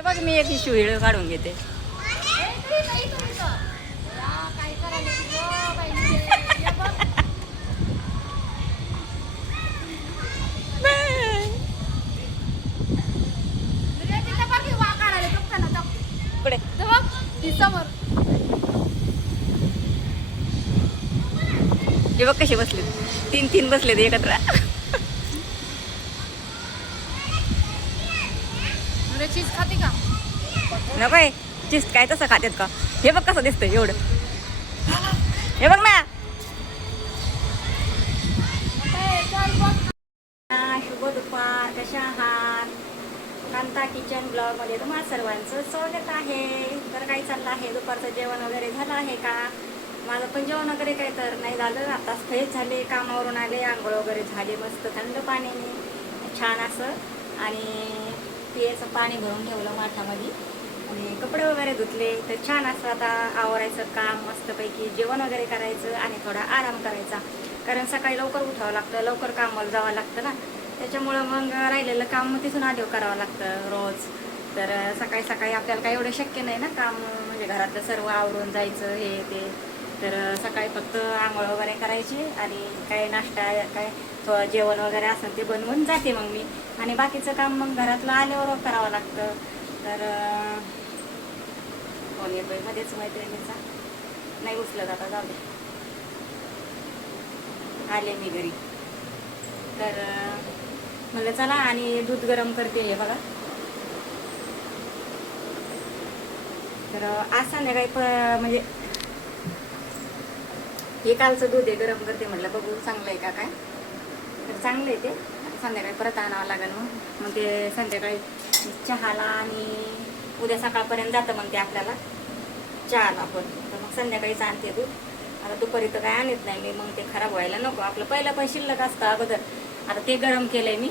हे बघ मी एक इशू व्हिडिओ काढून घेते. हे बघ कसे बसले, तीन तीन बसले ते एकत्र. चीज खाते का ना बाय, चीज काय तसं खात्यात का? हे बघ कसं दिसतंय एवढं. हे बघ ना. शुभ दुपार, कशा आहात? कांता किचन ब्लॉग मध्ये तुम्हा सर्वांचं स्वागत आहे. तर काही चाललं आहे, दुपारचं जेवण वगैरे झालं आहे का? माझं पण जेवण वगैरे काही तर नाही झालं. आता फ्रेश झाले, कामावरून आले, आंघोळ वगैरे झाले, मस्त थंड पाण्याने छान असं. आणि पियाचं पाणी भरून ठेवलं माठामध्ये आणि कपडे वगैरे धुतले. तर छान असं आता आवरायचं काम, मस्तपैकी जेवण वगैरे करायचं आणि थोडा आराम करायचा. कारण सकाळी लवकर उठावं लागतं, लवकर कामाला जावं लागतं ना. त्याच्यामुळं मग राहिलेलं काम तिथून आढेव करावं लागतं रोज. तर सकाळी सकाळी आपल्याला काही एवढं शक्य नाही ना, काम म्हणजे घरातलं सर्व आवरून जायचं हे ते. तर सकाळी फक्त आंघोळ वगैरे करायची आणि काय नाश्ता काय थोडं जेवण वगैरे असेल ते बनवून जाते मग मी. आणि बाकीचं काम मग घरातलं आल्यावर करावं लागतं. तर फोन येतोय मध्येच मैत्रिणीचा, नाही उचलत आता, जाऊ दे. आले मी घरी. तर म्हणलं चला आणि दूध गरम करते. हे बघा, तर आज संध्याकाळी म्हणजे हे कालचं दूध आहे, गरम करते. म्हटलं बघू चांगलं आहे का काय. तर चांगलं आहे ते. संध्याकाळी परत आणावं लागेल मग ते संध्याकाळी चहाला आणि उद्या सकाळपर्यंत जातं मग ते आपल्याला चहाला पण. तर मग संध्याकाळीच आणते दूध. आता दुपारी तर काय आणत नाही मी, मग ते खराब व्हायला नको. आपलं पहिलं पण शिल्लक असतं अगोदर. आता ते गरम केलंय मी.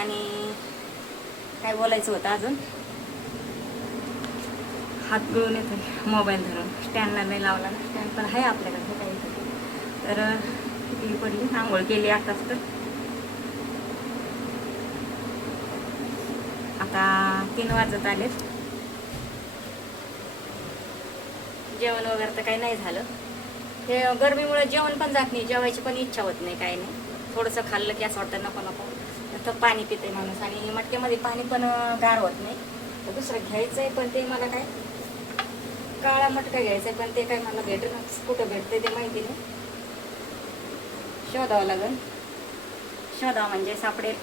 आणि काय बोलायचं होतं अजून, हात गळून येतोय मोबाईल धरून. स्टँडला नाही लावला ना, स्टँड पण आहे आपल्याकडे काही. तर किती पडली, आंघोळ केली आताच. तर आता 3 वाजत आलेत. जेवण वगैरे तर काही नाही झालं. हे गरमीमुळे जेवण पण जात नाही, जेवायची पण इच्छा होत नाही, काही नाही. थोडंसं खाल्लं की असं वाटतं नको नको. तर पाणी पिते माणूस. आणि मटक्यामध्ये पाणी पण गार होत नाही. तर दुसरं घ्यायचं आहे, पण ते मला काय काळा मटका घ्यायचा आहे, पण ते काय मला भेटणं, कुठं भेटते ते माहिती नाही. शोधावं लागेल. शोधावं म्हणजे सापडेल,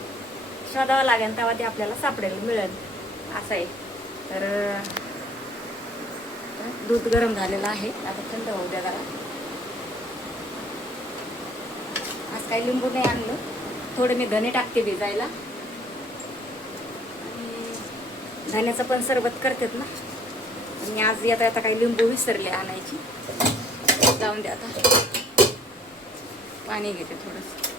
शोधावं लागेल तेव्हा ते आपल्याला सापडेल, मिळेल असं आहे. तर दूध गरम झालेलं आहे, आता थंड होऊ द्या जरा. आज काही लिंबू नाही आणलं, थोडे मी धने टाकते भिजायला. आणि धण्याचं पण सरबत करतात ना. आणि आज येता आता काही लिंबू विसरले आणायची. जाऊन द्या, आता पाणी घेते थोडंसं.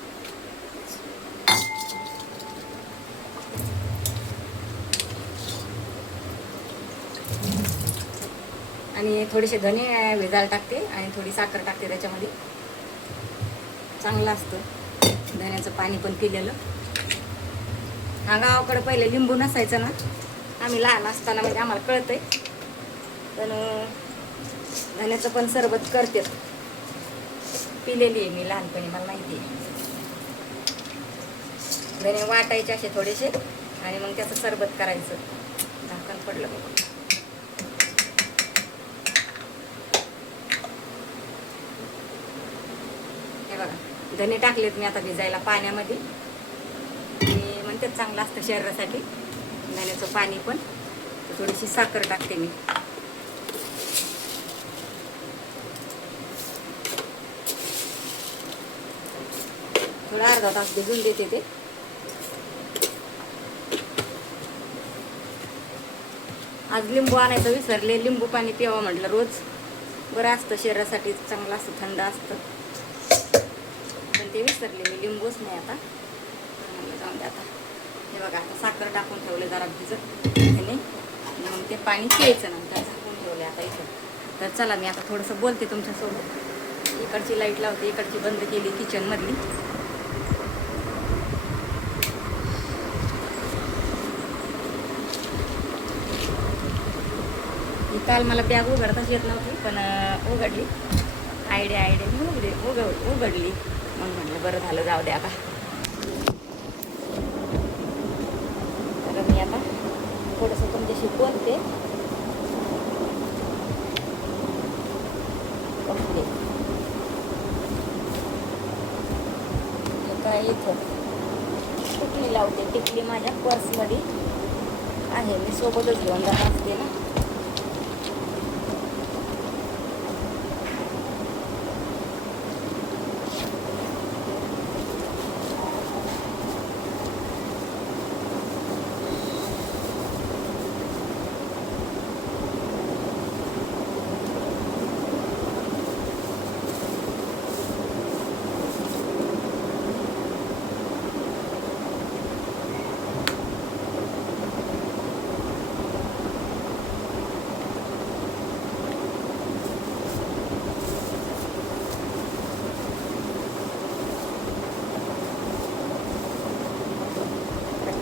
आणि थोडेसे धने भिजायला टाकते आणि थोडी साखर टाकते त्याच्यामध्ये. चांगलं असतं धण्याचं पाणी पण पिलेलं. हा गावाकडे पहिले लिंबू नसायचं ना, आम्ही लहान असताना, म्हणजे आम्हाला कळतंय. पण धण्याचं पण सरबत करते, पिलेली आहे मी लहानपणी, मला माहिती आहे. धने वाटायचे असे थोडेसे आणि मग त्याचं सरबत करायचं. झाकण पडलं बघ. हे बघा, धने टाकलेत मी आता भिजायला पाण्यामध्ये. आणि म्हणतात चांगलं असतं शरीरासाठी धण्याचं पाणी पण. थोडीशी साखर टाकते मी. थोडा अर्धा तास भिजून देते ते. आज लिंबू आणायचं विसरले, लिंबू पाणी प्यावं म्हटलं रोज, बरं असतं शरीरासाठी, चांगलं असतं, थंड असतं. पण ते विसरले मी, लिंबूच नाही आता. जाऊन द्या आता. हे बघा, आता साखर टाकून ठेवले जरा भिजत आणि मग ते पाणी प्यायचं, नंतर झाकून ठेवले आता इथं. तर चला मी आता थोडंसं बोलते तुमच्यासोबत. इकडची लाईट लावते, इकडची बंद केली किचनमधली. काल मला बॅग उघडताच येत नव्हती, पण उघडली. आयडिया उघडली. मग म्हटलं बरं झालं, जाऊ दे आता. तर मी आता थोडंसं तुमच्याशी बोलते. कपडे काय इथं टिकली लावते. टिकली माझ्या पर्समध्ये आहे, मी सोबतच घेऊन जात असते ना.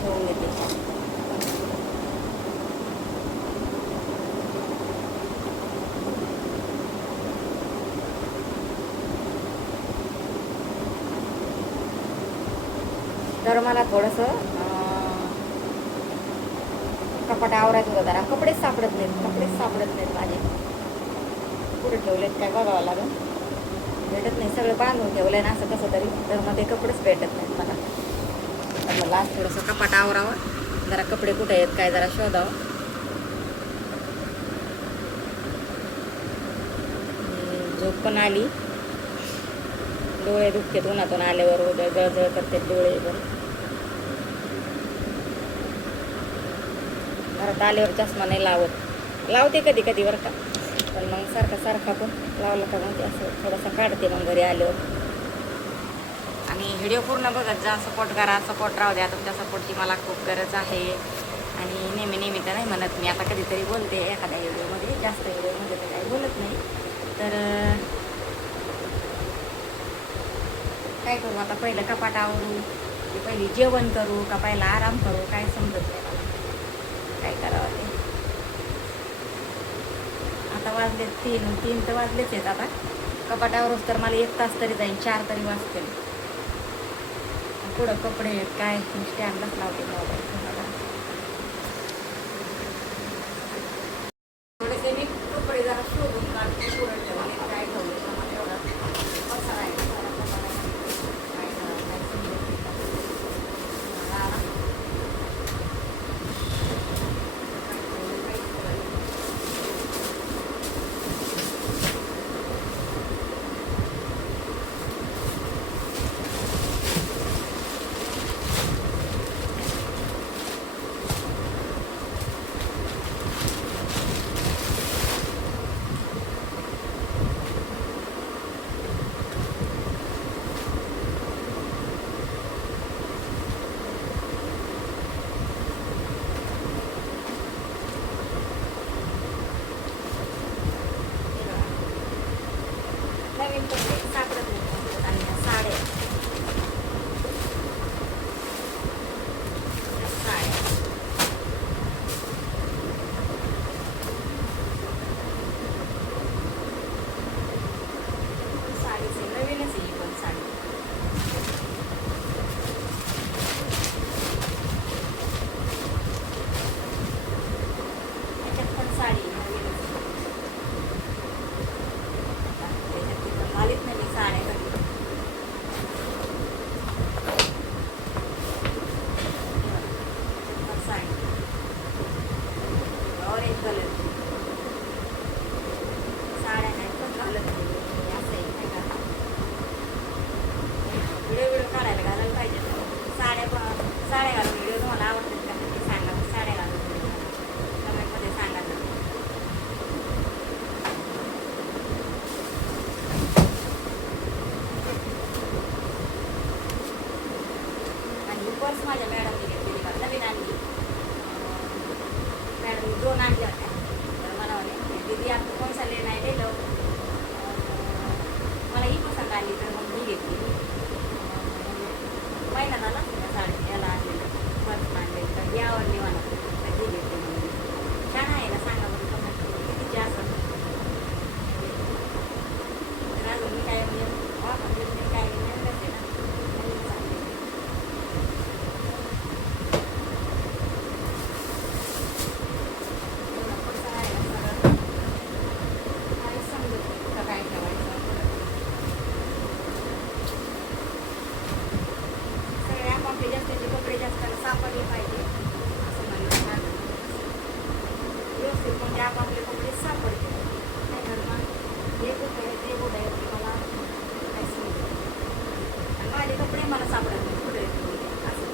ठेवून येते. तर मला थोडंसं कपाट आवरायचं होतं जरा. कपडेच सापडत नाहीत माझे. कुठे ठेवलेत काय बघावं लागेल. भेटत नाही. सगळं बांधून ठेवलंय ना असं कसं तरी, तर मग ते कपडेच भेटत नाहीत मला. तर मला आज थोडंसं कपाट आवरावं, जरा कपडे कुठे आहेत काय जरा शोधावं. झोप पण आली. डोळे दुखतेत उन्हातून आल्यावर, उद्या जळजळ करते डोळे. घरात आल्यावर चष्मा नाही लावते कधी कधी बरं का, पण मग सारखा पण लावला का मग ते असं थोडंसं काढते मग घरी आल्यावर. आणि व्हिडिओ पूर्ण बघत जा, सपोर्ट करा. सपोर्ट राहू द्या, तुमच्या सपोर्टची मला खूप गरज आहे. आणि नेहमी तर नाही म्हणत मी, आता कधीतरी बोलते एखाद्या व्हिडिओमध्ये, जास्त व्हिडिओमध्ये तर काही बोलत नाही. तर काय करू आता, पहिलं कपाट आवरू की पहिली जेवण करू का पहिला आराम करू, काय समजत नाही मला काय करावं ते. आता वाजले 3 तर वाजलेच आहेत. आता कपाटावरच तर मला 1 तास तरी जाईल, 4 तरी वाजतील. पुढं कपडे काय स्टँडलाच लावते मोबाईल. थोडेसे मी कपडे जरा शोधून काढते. पुढं ठेवले काय ठेवले मला एवढा पसारा आहे. काय करावं काय समजत नाही. नवीन कपडे सापडत नाही. आणि ह्या साड्या साडीचे नवीनच आहे पण साडी. याच्यात पण साडी नवीनच आहे. घालीत नाही मी साड्या कधी. साडी ऑरेंज कलर साड्या नाही पण घालत नाही. असं आहे नाही का, व्हिडिओ काढायला घालायला पाहिजे. साड्या घालून व्हिडिओ तुम्हाला आवडतात का ते सांगा. साड्या घालून कमेंटमध्ये सांगा. पर्स माझ्या मॅडमने घेतलेली का नवीन आणली. मॅडमने 2 आणल्या होत्या. तर मला म्हणे दीदी आपको कौन सा लेना है ले लो. मला ही पसंत आली तर मग मी घेतली. महिना झाला साडी याला आणलेलं पर्स आणलेलं, तर ही आवडली मला तर ही घेतली. म्हणून छान आहे ना, सांगा बरं कमेंट कितीची व्यवस्थित म्हणजे आपापले कपडे सापडते नाही तर मग हे कुठे आहे ते कुठे आहे ते मला काही समजत नाही. आणि माझे कपडे मला सापडत नाही कुठे आहेत ते असं.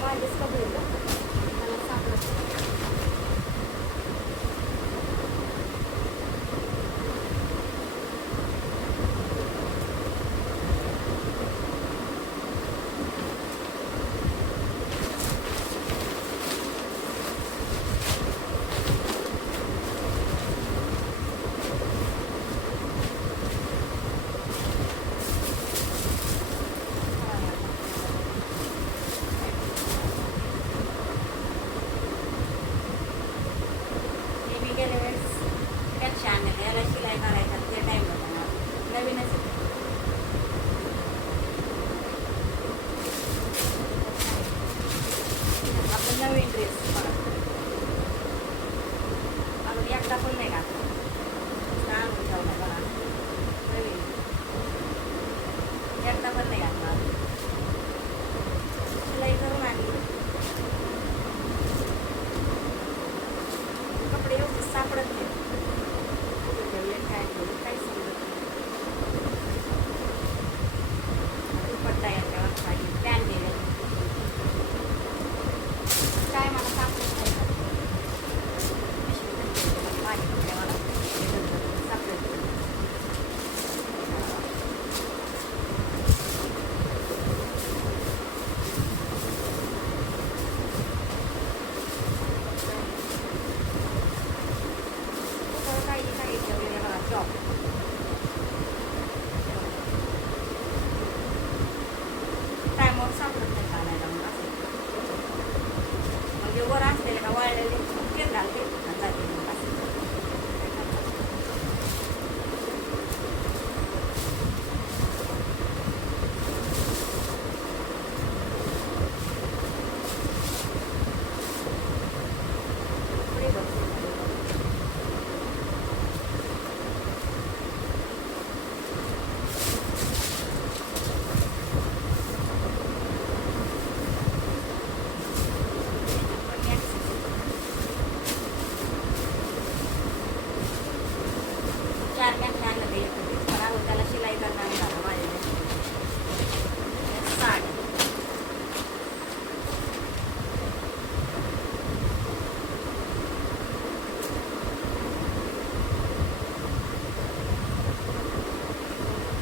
माझेच कपडे मला सापडत नाही. हे मी गेल्या वेळेस त्यात आणलेलं याला शिलाई करायचा ते टाईम होता मला नवीनच होतं. आपलं नवीन ड्रेस बघा अजून एकदा पण नाही घातला आणून ठेवला बघा नवीन एकदा पण नाही घातला शिलाई करून आणली. कपडे व्यवस्थित सापडत नाही कुठे ठेवले काय ठेवले काही समजत नाही. दुपट्टा याच्यावर खाली पॅन्ट दिले काय मला सापडत नाही. माझे कपडे मला सापडत नाही. काही ठेवलेले बघा जॉब टायमावर सापडत नाही घालायला मग असं म्हणजे वर असलेले का वाळलेले तेच घालते आणि जाते मग असं. कपडे बघते चार पॅन्ट आणलं ते पण अजून त्याला शिलाई करणार नाही झालं माझ्या साडी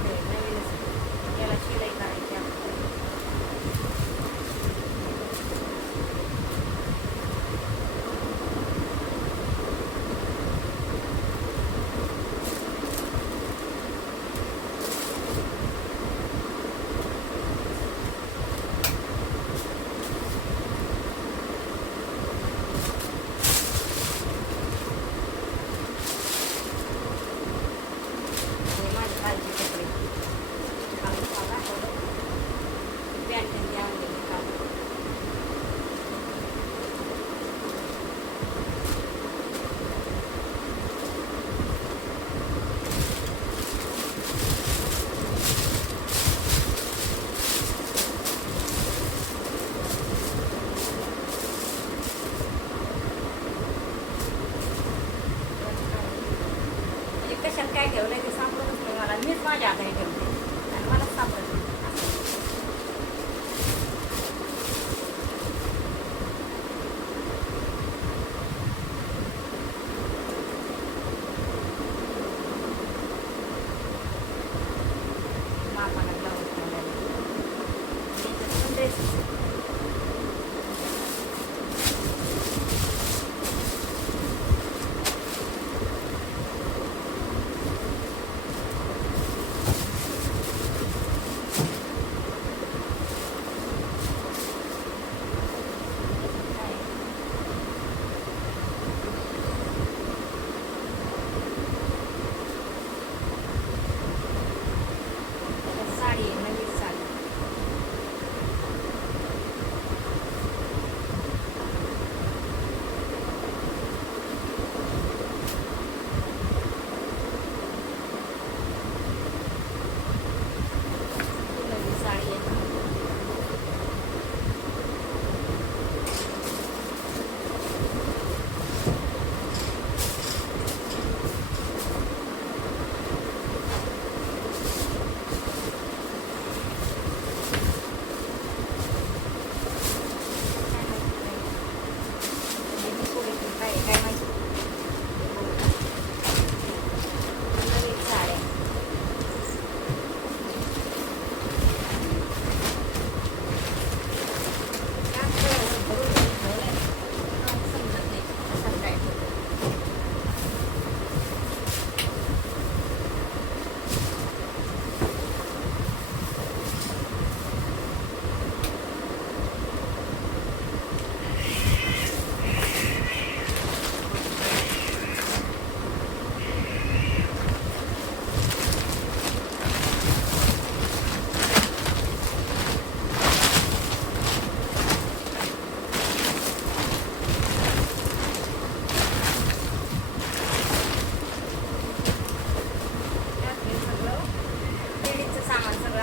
नवीनच याला शिलाई करायची आपल्याला. हे माझे खालचे कपडे खाली साधा पॅन्ट त्यांची आणलेली खाली म्हणजे कशात काय ठेवलंय ते सापडतच नाही मला. मीच माझ्या हाताने ठेवते आणि मला सापडत नाही असं. मापाने ब्लाऊज ठेवलेला त्याच्यात पण ड्रेस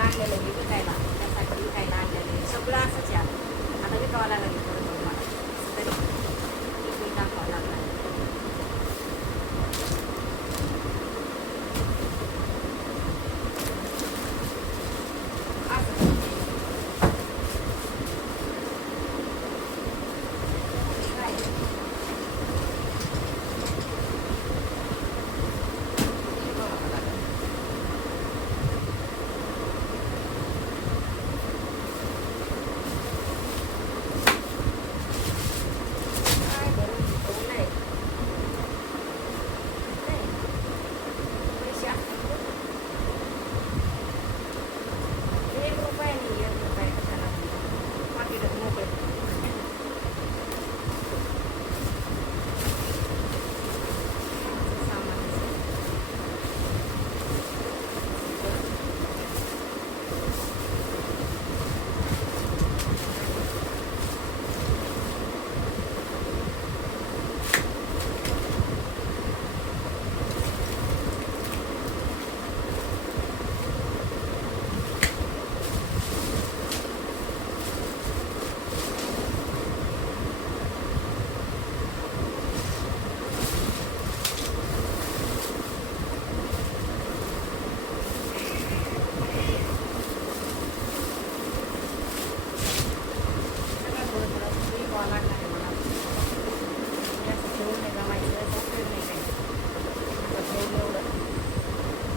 आणलेलं आहे मी विकायला, त्यासाठी विकायला आणलेलं आहे. सगळं असंच आहे आता विकावं लागेल थोडं थोडं मला, तरी विकून दाखवावं लागणार. असं काय आहे? हे बघावं लागेल. काय भरून ठेवलंय? नाही, पैसे असतात बघ. 1 रुपया नाही, 1 रुपया कशाला पाकिटात मोकळे. सामान असेल. सगळं थोडं थोडं विकावं लागणार आहे मला. जास्त ठेवून नाही जमायचं, याचा उपयोग नाही काही. आता ठेवून एवढं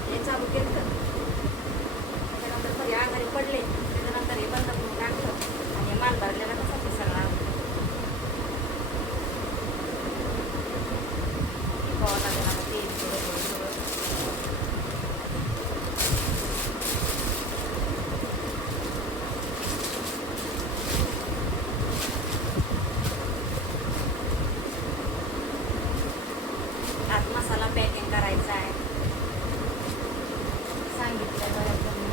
हे चालू केलं तर त्याच्यानंतर कधी आजारी पडले, त्याच्यानंतर हे बंद करून टाकलं आणि हे माल भरलेला कसा ते सगळा विकावं लागेल आता ते थोडं थोडं थोडं. आत मसाला पॅकिंग करायचा आहे, सांगितलं बऱ्याच जणांनी.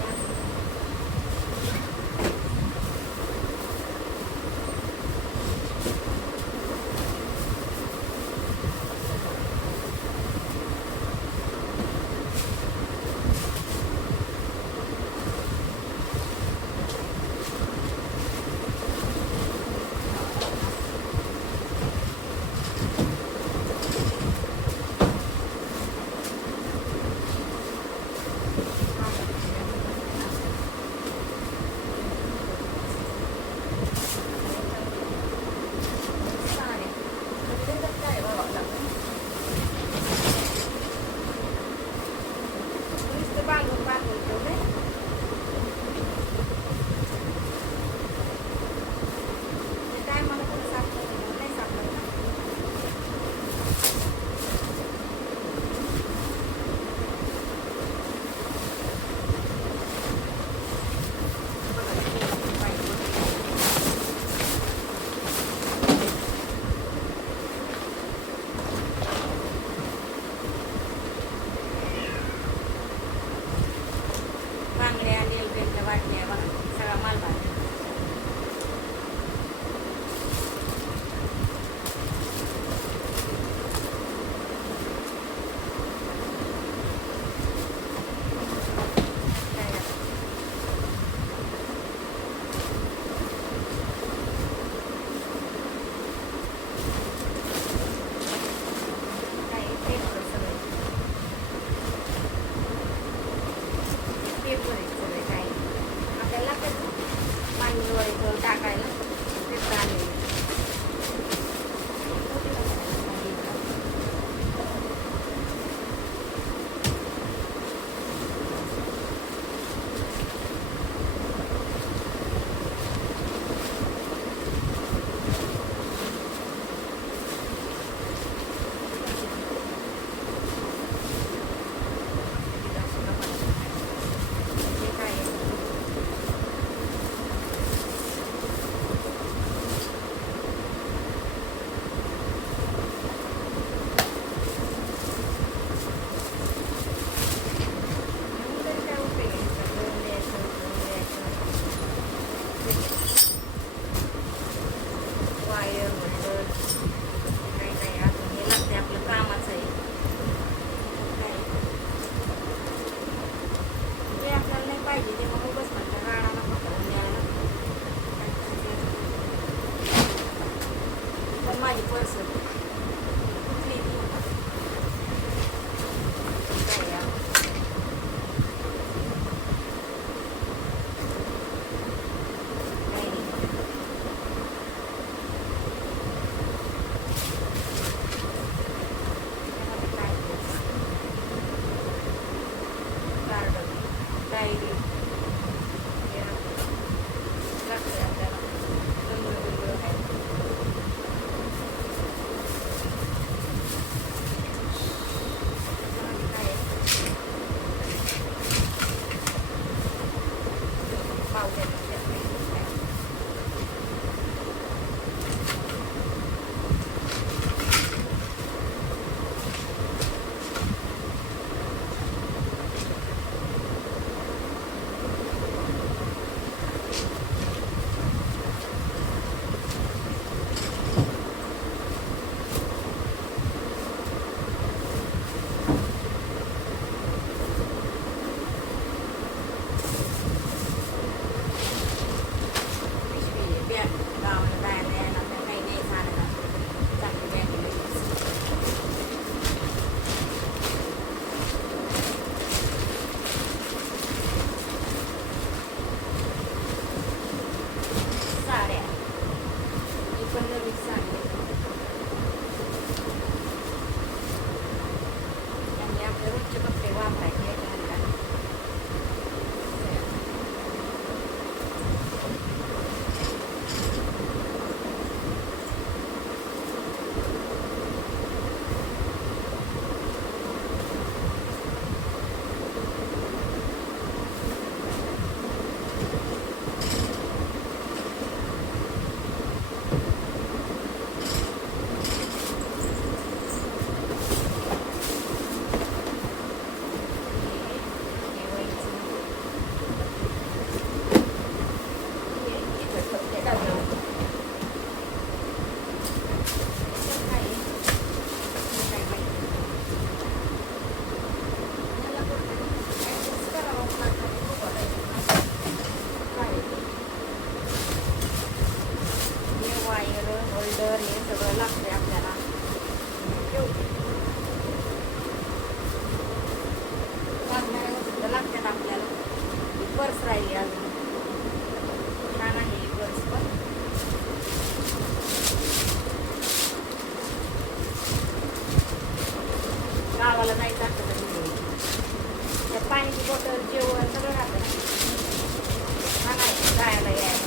आणायचं असतं तर त्यात पाण्याची बॉटल जेवण सगळं राहतं ना आणायचं जायला यायला.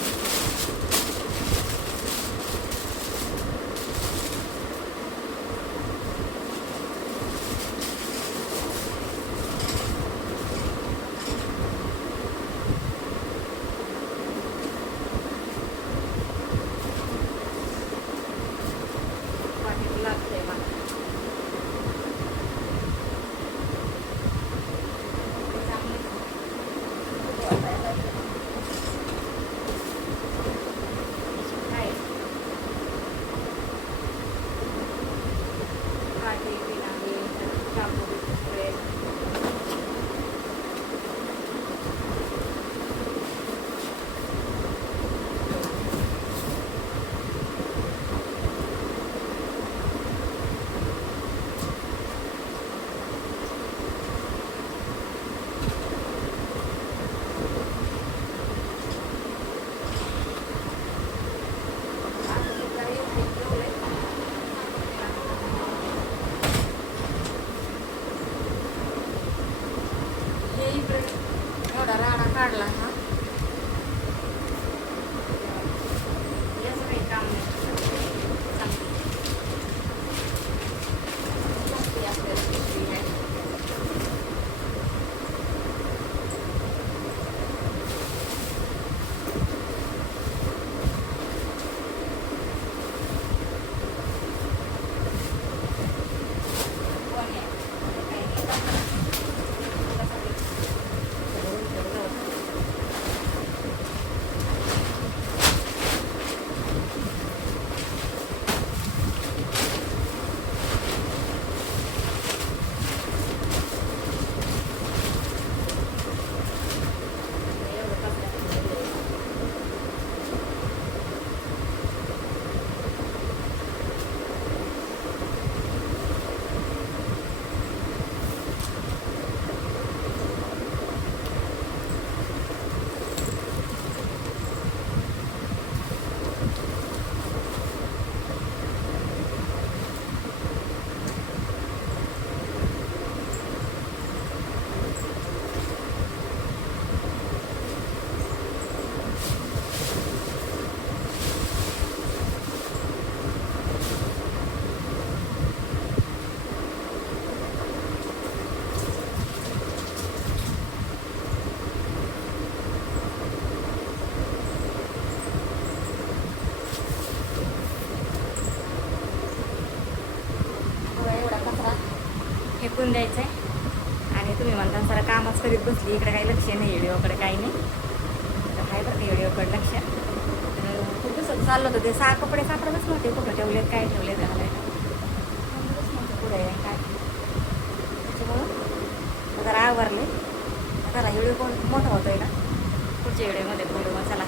पाणी लागतंय मला. एवढा राडा काढला हा याचं काही काम नाही. लागते आपल्याला पिशवी आहे. कोण आहे? काही नाही. फेकून द्यायचं आहे आणि तुम्ही म्हणता जरा कामच करीत बसली इकडे काही लक्ष नाही व्हिडिओकडे काही नाही तर काय बरं व्हिडिओकडे लक्ष तर खूप दिवसात चाललं होतं ते कपडे सापडतच नव्हते कुठं ठेवलेत काय ठेवलेत घालायला पुढे काय त्याच्यामुळं जरा आवरले जरा व्हिडिओ कोण मोठा होतोय ना पुढच्या व्हिडिओमध्ये बोलू मग चला.